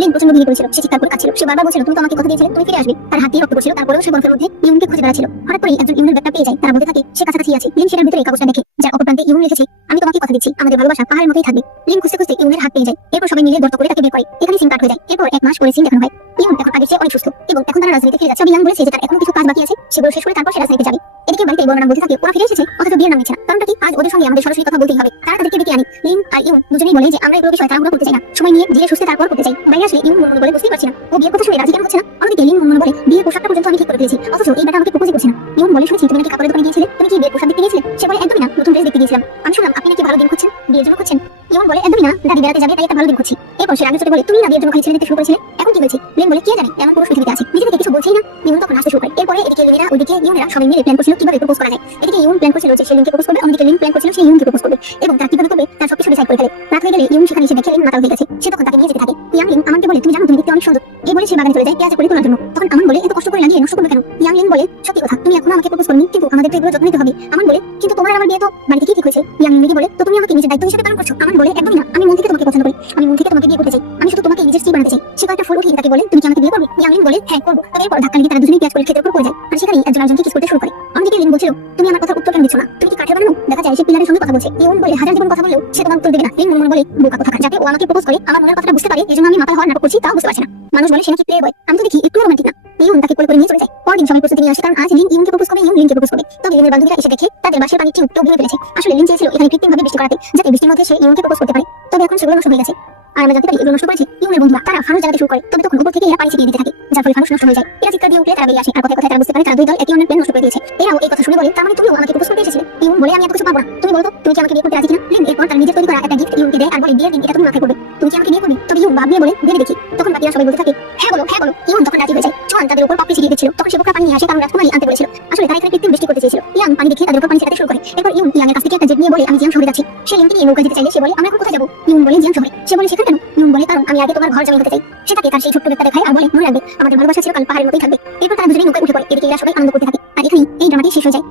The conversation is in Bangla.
লিন প্রচন্ড ভেঙে পড়েছিল। সে চিৎকার করে কাঁদছিল। সে বারবার বলছিল, তুমি তো আমাকে কথা দিয়েছিলে তুমি ফিরে আসবে। তার হাত দিয়ে রক্ত পড়ছিল। তারপরেও সে বরফের মধ্যে ইউনকে খুঁজে বেড়াচ্ছিল। হঠাৎ করেই একজন ইউনের ব্যাগটা পেয়ে যায়। তারা বলতে থাকে সে কাছাকাছি আছে। লিন সেটার ভিতরে কাগজটা দেখে, যার অপর প্রান্তে ইউন লিখেছে, আমি তোমাকে কথা দিচ্ছি আমাদের ভালোবাসা পাহাড়ের মতোই থাকবে। লিন খুঁজতে খুঁজতে ইউনের হাত পেয়ে যায়। এরপর সবাই মিলে গর্ত করে তাকে বের করে। এখানে সিন কাট হয়ে যায়। এরপর 1 মাস পরে সিন দেখানো হয়। ইউন এখন আগের চেয়ে অনেক সুস্থ এবং এখন তারা রাজনীতিতে ফিরে যাচ্ছে। ইয়াং বলেছে যে তার এখনো কিছু কাজ বাকি আছে, সেগুলো শেষ করে তারপর সে রাজনীতিতে যাবে। এদিকে বাড়িতে বর্ণনা বলতে থাকে ওরা ফিরে এসেছে অথচ বিয়ের নাম নিচ্ছে না। কারণটা কি? আজ ওদের সঙ্গে আমাদের সরাসরি কথা বলতেই হবে। তারা তাদেরকে ডেকে আনি। লিন আর ইউন দুজনেই বলে যে আমরা এগুলো বিষয় তাড়াহুড়ো করতে চাই না, সময় নিয়ে ধীরে সুস্থে তারপর করতে চাই। বাইরে আসলে ইউন মনে বলে বুঝতেই পারছি না ও বিয়ের কথা শুনে রাজি কেন হচ্ছে না। অন্যদিকে লিন মনে বলে বিয়ের পোশাকটা পর্যন্ত আমি ঠিক করে ফেলেছি, অথচ এই ব্যাটা আমাকে প্রপোজই করছে না। ইউন বলে শুনেছি তুমি নাকি কাপড়ের দোকানে গিয়েছিলে, তুমি কি বিয়ের পোশাক দেখতে গিয়েছিলে? সে বলে একদমই না, নতুন ড্রেস দেখতে গিয়েছিলাম। আমি শুনলাম আপনি নাকি ভালো দিন খুঁজছেন, বিয়ের জন্য খুঁজছেন। ইউন বলে একদমই না, দাদি বেড়াতে যাবে তাই একটা ভালো দিন খুঁজছি। এরপর সে রাগে চোটে বলে তুমি না বিয়ের জন্য খালি ছেলে দেখতে শুরু করেছিলে, এখন কি হয়েছে? লিন বলে কে জানে, এমন পুরুষ পৃথিবীতে আছে। নিজে থেকে কিছু বলছেই না। ইউন তখন হাসতে শুরু করে। এরপরে এদিকে লিনেরা ওইদিকে ইউনেরা সবাই মিলে প্ল্যান করছিল কিভাবে প্রপোজ করা যায়। এদিকে ইউন প্ল্যান করছিল যে সে লিনকে প্রপোজ করবে, অন্যদিকে লিন প্ল্যান করছিল সে ইউনকে প্রপোজ করবে এবং তার কিভাবে করবে তার সবকিছু ডিসাইড করে ফেলে। রাত হয়ে গেলে ইউন সেখানে এসে দেখে লিন মাতাল হয়ে গেছে। সে তখন তাকে নিয়ে যেতে থাকে। ইয়াং লিন আমাকে বলে তুমি জানো তুমি দেখতে অনেক সুন্দর। এই বলে সে বাগানে চলে যায় পেঁয়াজ করে তোলার জন্য। তখন আমান বলে এত কষ্ট করে লাগিয়ে নষ্ট করবে কেন? ইয়াং লিন বলে সত্যি কথা, তুমি এখনো আমাকে প্রপোজ করনি, কিন্তু আমাদের তো এগুলো যত্ন নিতে হবে। আমান বলে কিন্তু তোমার আমার বিয়ে তো বাড়িতে কি ঠিক হয়েছে? ইয়াং লিন বলে তো তুমি আমাকে নিজের দায়িত্ব হিসেবে পালন করছো। আমান বলে একদমই না, আমি মন থেকে তোমাকে পছন্দ করি, আমি মন থেকে তোমাকে বিয়ে করতে চাই, আমি শুধু তোমাকে নিজের স্ত্রী বানাতে চাই। সে কয়েকটা ফুল উঠিয়ে তাকে বলে তুমি কি আমাকে বিয়ে করবে? ইয়াং লিন বলে হ্যাঁ করবো। তবে এরপর ধাক্কা লেগে তারা দুজনেই পেঁয়াজ করে ক্ষেতের উপর পড়ে যায় আর সেখানেই একজন আরেকজনকে কিস করতে শুরু করে। অন্যদিকে লিন বলছিল তুমি আমার কথার উত্তর কেন দিচ্ছ না, তুমি কি কাঠে বানানো? দেখা যায় সে পিলারের সঙ্গে কথা বলছে। ইউন বলে হাজার জীবন কথা বললেও সে তোমার উত্তর দেবে না। লিন মনে বলে বোকা কথা, যাতে ও আমাকে প্রপোজ করে আমার মনের কথাটা বুঝতে পারে, এজন্য আমি মাথায় হওয়ার নাটক করছি, তাও বুঝতে পারছে না। মানুষ বলে সে নাকি প্লে বয়, আমি তো দেখি একটু রোমান্টিক না। ইউন তাকে কোলে করে নিয়ে চলে যায়। পরদিন সবাই প্রস্তুতি নিয়ে আসে, কারণ আজ লিন ইউনকে প্রপোজ করবে, ইউন লিনকে প্রপোজ করবে। তবে লিনের বান্ধবীরা এসে দেখে তাদের বাসের পানির টিউবটাও ভেঙে ফেলেছে। আসলে লিন চেয়েছিল এখানে কৃত্রিমভাবে বৃষ্টি করাতে, যাতে বৃষ্টির মধ্যে সে ইউনকে প্রপোজ করতে পারে। তবে এখন সেগুলো নষ্ট হয়ে গেছে আর আমরা জানতে পারি এগুলো নষ্ট করেছে ইউনের বন্ধুরা। তারা ফানুস জ্বালাতে শুরু করে। তবে তখন উপর থেকে এরা পানি ছিটিয়ে দিতে থাকে, যার ফলে ফানুস নষ্ট হয়ে যায়। এরা চিৎকার দিয়ে উঠলে তারা বেরিয়ে আসে আর কথায় কথায় তারা বুঝতে পারে তারা দুই দল একে অন্যের প্ল্যান নষ্ট করে দিয়েছে। এরাও এই কথা শুনে বলে তার মানে তুমিও আমাকে প্রপোজ করতে এসেছিলে। ইউন বলে আমি এত কিছু পাবো না, তুমি বলো তো তুমি কি আমাকে বিয়ে করতে রাজি কিনা। লিন এরপর তার নিজের তৈরি করা একটা গিফট ইউনকে দেয় আর বলে বিয়ের দিন এটা তুমি মাথায় করবে, তুমি কি আমাকে বিয়ে করবে? তবে ইউন ভাবিয়ে বলে ভেবে দেখি। তখন বাকিরা সবাই বলতে থাকে হ্যাঁ বলো হ্যাঁ বলো। ইউন তখন রাজি হয়ে যায়। চুয়ান তাদের উপর পপি ছিটিয়ে দিচ্ছিল। তখন সে বোকা পানি নিয়ে আসে, কারণ রাজকুমারী আনতে বলেছিল। আসলে তারা এখানে কৃত্রিম বৃষ্টি করতে চেয়েছিল। ইয়াং পানি দেখে তাদের উপর পানি ছিটাতে শুরু করে। এরপর ইউন ইয়াংয়ের কাছ থেকে একটা জেট নিয়ে বলে আমি জিয়াং শহরে যাচ্ছি। সে লিনকে নিয়ে নৌকা যেতে চাইলে সে বলে আমরা এখন কোথায় যাবো? ইউন বলে জিয়াং শহরে। সে বলে সেখানে কেন? ইউন বলে কারণ আমি আগে তোমার ঘর জমি হতে চাই। সে তাকে তার সেই ছোট্ট বেটা দেখায় আর বলে মনে রাখবে আমাদের ভালোবাসা চিরকাল পাহাড়ের মতোই থাকবে। এরপর তারা দুজনেই নৌকায় উঠে পড়ে। এদিকে এরা সবাই আনন্দ করতে থাকে আর এখানেই এই ড্রামাটি শেষ হয়ে যায়।